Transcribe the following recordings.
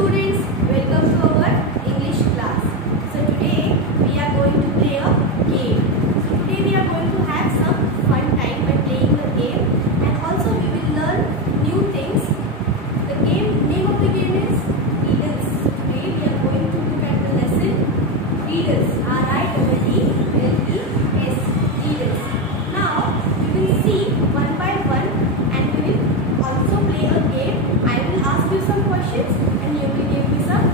students, welcome to our English class. So today we are going to play a game. So today we are going to have some fun time by playing the game, and also we will learn new things. The name of the game is Riddles. Today we are going to look at the lesson Riddles. R-I-D-D-L-E-S. Riddles. Now we will see one by one, and we will also play a game. I will ask you some questions and you will give me some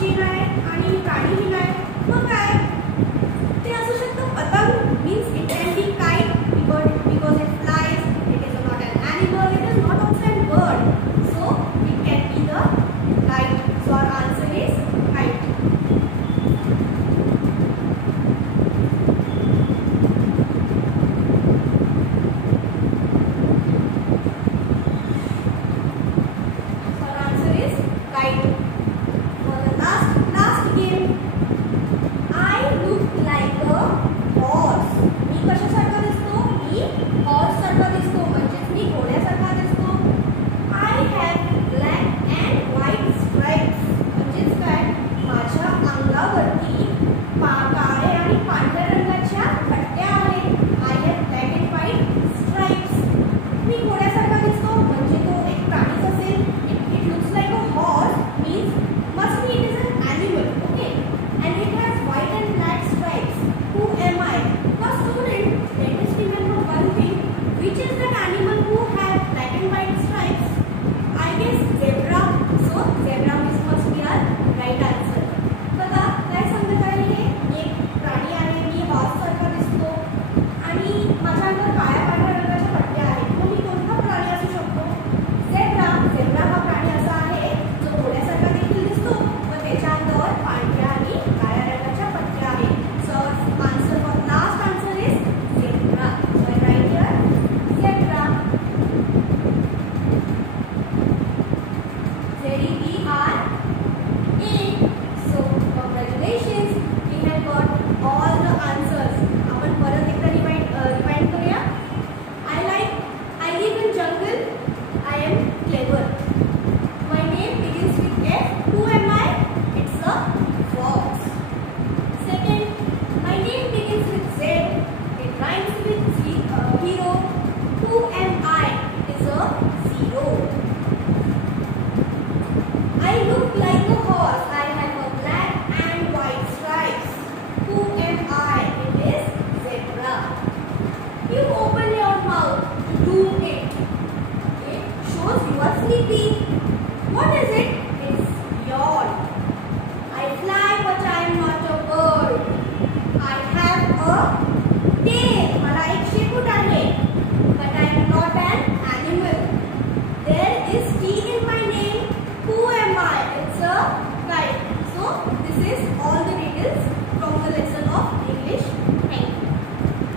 पक्षी नाही आणि प्राणीही नाही, मग काय? ते असू शकतं पतंग. Means it can be kite because it flies. It is not an animal. It is not also a bird. So it can be the kite. So our answer is kite. So our answer is kite. For the last game, I look like a horse. मी कशासारखा दिसतो? मी horse सारखा दिसतो, म्हणजेच मी घोड्यासारखा दिसतो. I have black and white stripes. म्हणजेच काय? माझ्या अंगावरती काळे आणि पांढऱ्या रंगाच्या पट्ट्या आहेत. I have black and white stripes. मी घोड्यासारखा दिसतो, म्हणजे तो एक प्राणीच असेल. It looks like a horse means must be it is an animal, okay? And it has white and black stripes. Who am I? Now student, let us remember one thing. Which is that animal who have black and white stripes? I guess zebra. So zebra must be our right answer. बघा काय सांगत आहे हे? एक प्राणी आहे, मी horse सारखा दिसतो आणि माझ्या अंगावर काळ्या पांढऱ्या रंगाच्या पट्ट्या आहेत. मग मी कोणता प्राणी असू शकतो? झेब्रा. झेब्रा हा प्राणी असा आहे जो घोड्यासारखा देखील दिसतो व त्याच्या अंगावर पांढऱ्या आणि काळ्या रंगाच्या पट्ट्या आहेत. So answer for last answer is zebra. So I write here zebra. ZEBRA. So congratulations, we have got all the answers. आपण परत एकदा रिवाइंड करूया. I live in jungle. I am clever. My name begins with F. Who am I? It's a fox. Second, my name begins with Z. It rhymes with hero. Who am I? It is a zero. I look like a horse. I have a black and white stripes. Who am I? It is zebra. You open your mouth to do it. It shows you are sleepy. What is it? It's yawn. I fly but I am not a bird. I have a tail. मला एक शेपूट आहे. But I am not an animal. There is T in my name. Who am I? It's a kite. So this is